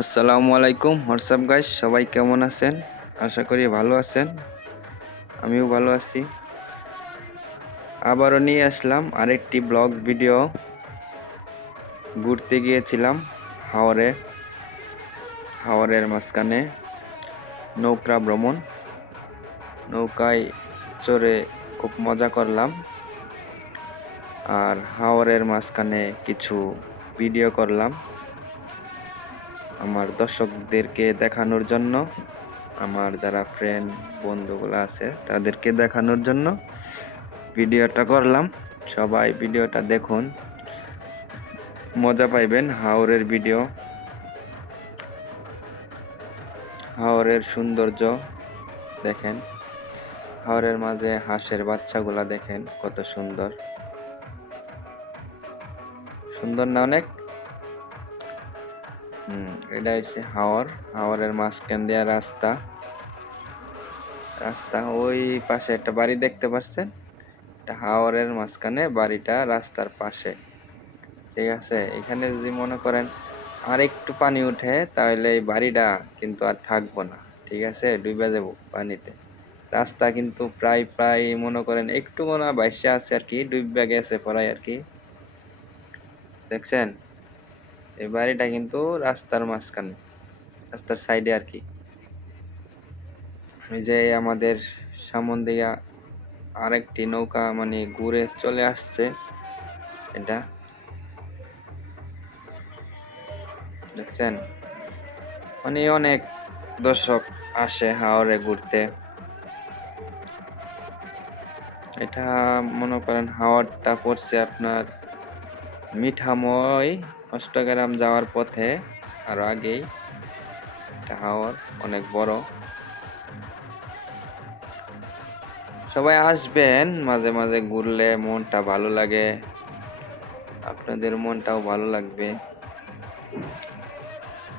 আসসালামু আলাইকুম। WhatsApp guys, সবাই কেমন আছেন? আশা করি ভালো আছেন। আমিও ভালো আছি। আবারও নিয়ে আসলাম আরেকটি ব্লগ ভিডিও। ঘুরতে গিয়েছিলাম হাওরের মাঝখানে নৌকা ভ্রমণ। নৌকায় চড়ে খুব মজা করলাম, আর হাওরের মাঝখানে কিছু ভিডিও করলাম আমার দর্শকদেরকে দেখানোর জন্য, আমার যারা ফ্রেন্ড বন্ধুগুলো আছে তাদেরকে দেখানোর জন্য ভিডিওটা করলাম। সবাই ভিডিওটা দেখুন, মজা পাইবেন। হাওরের ভিডিও, হাওরের সৌন্দর্য দেখেন। হাওরের মাঝে হাঁসের বাচ্চাগুলা দেখেন, কত সুন্দর সুন্দর না অনেক? এটা হচ্ছে হাওরের মাঝখান দিয়া রাস্তা। ওই পাশে একটা বাড়ি দেখতে পাচ্ছেন, হাওরের মাঝখানে বাড়িটা রাস্তার পাশে। ঠিক আছে, এখানে যদি মনে করেন আর একটু পানি উঠে তাহলে এই বাড়িটা কিন্তু আর থাকবো না। ঠিক আছে, ডুবে যাবো পানিতে। রাস্তা কিন্তু প্রায় প্রায় মনে করেন একটু মনে বাইসা আছে আর কি, ডুবে গেছে পড়ায় আর কি। দেখছেন, এই বাড়িটা কিন্তু রাস্তার মাঝখানে, রাস্তার সাইডে আর কি। এই যে আমাদের সামন দিয়া আরেকটি নৌকা মানে ঘুরে চলে আসছে, এটা দেখছেন। মানে অনেক দর্শক আসে হাওরে ঘুরতে। এটা মনে করেন হাওরটা পড়ছে আপনার মিঠাময় অষ্টগ্রাম যাওয়ার পথে, আরো আগেই। এটা হাওর অনেক বড়। সবাই আসবেন, মাঝে মাঝে ঘুরলে মনটা ভালো লাগে, আপনাদের মনটাও ভালো লাগবে।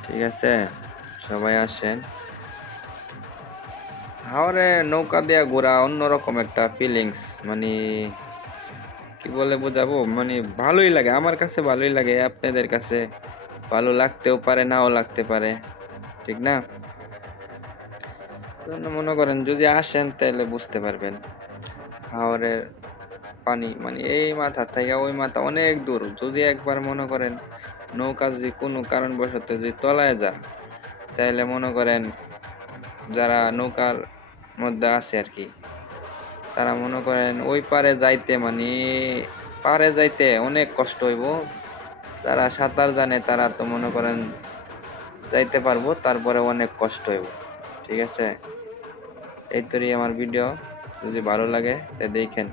ঠিক আছে, সবাই আসেন। হাওরে নৌকা দিয়া ঘোরা অন্যরকম একটা ফিলিংস, মানে কি বলে বোঝাবো, মানে ভালোই লাগে। আমার কাছে ভালোই লাগে, আপনাদের কাছে ভালো লাগতেও পারে, নাও লাগতে পারে, ঠিক না? মনে করেন যদি আসেন তাহলে বুঝতে পারবেন হাওরের পানি মানে এই মাথা থেকে ওই মাথা অনেক দূর। যদি একবার মনে করেন নৌকা যদি কোনো কারণবশত যদি তলায় যায়, তাহলে মনে করেন যারা নৌকার মধ্যে আছে আর কি, তারা মনে করেন ওই পারে যাইতে মানে পারে যাইতে অনেক কষ্ট হইব। যারা সাঁতার জানে তারা তো মনে করেন যাইতে পারবো, তারপরে অনেক কষ্ট হইব। ঠিক আছে, এই তোরই আমার ভিডিও। যদি ভালো লাগে তা দেখেন।